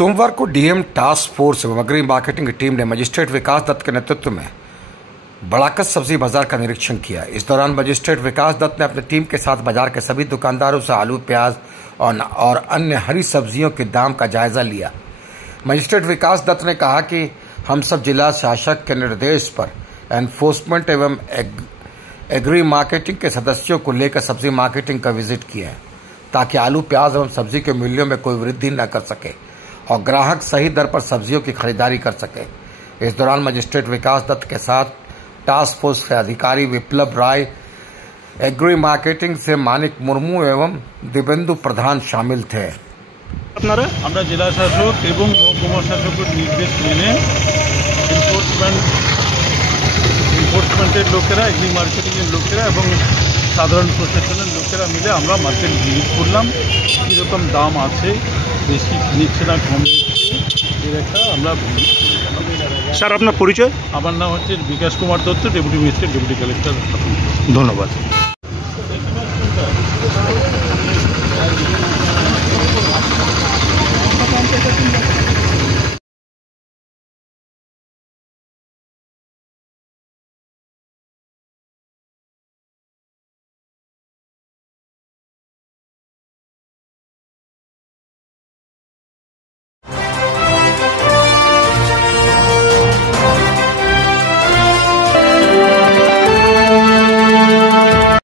सोमवार को DM task force एवं अग्रिम मार्केटिंग की टीम ने मजिस्ट्रेट विकास दत्त के नेतृत्व में बड़ाकत सब्जी बाजार का निरीक्षण किया। इस दौरान मजिस्ट्रेट विकास दत्त ने अपनी टीम के साथ बाजार के सभी दुकानदारों से आलू, प्याज और अन्य हरी सब्जियों के दाम का जायजा लिया। मजिस्ट्रेट विकास दत्त ने कहा कि हम सब जिला शासक के निर्देश पर एनफोर्समेंट एवं एग्री मार्केटिंग के सदस्यों को लेकर सब्जी मार्केटिंग का विजिट किया है, ताकि आलू, प्याज एवं सब्जी के मूल्यों में कोई वृद्धि न कर सके और ग्राहक सही दर पर सब्जियों की खरीदारी कर सके। इस दौरान मजिस्ट्रेट विकास दत्त के साथ टास्क फोर्स के अधिकारी विप्लव राय, एग्री मार्केटिंग से मानिक मुर्मू एवं दिवेंदु प्रधान शामिल थे। আমরা জেলা শাসক এবং মহকুমা শাসকের নির্দেশ মেনে এনফোর্সমেন্টের লোকেরা, এগ্রি মার্কেটিংয়ের লোকেরা এবং সাধারণ প্রশাসনের লোকেরা মিলে আমরা মার্কেট ভিজিট করলাম। কীরকম দাম আছে, বেশি নিচ্ছে না কম নিচ্ছে, এর একটা আমরা স্যার আপনার পরিচয়? আমার নাম হচ্ছে Bikash Kumar Dutta, deputy magistrate, deputy collector. ধন্যবাদ।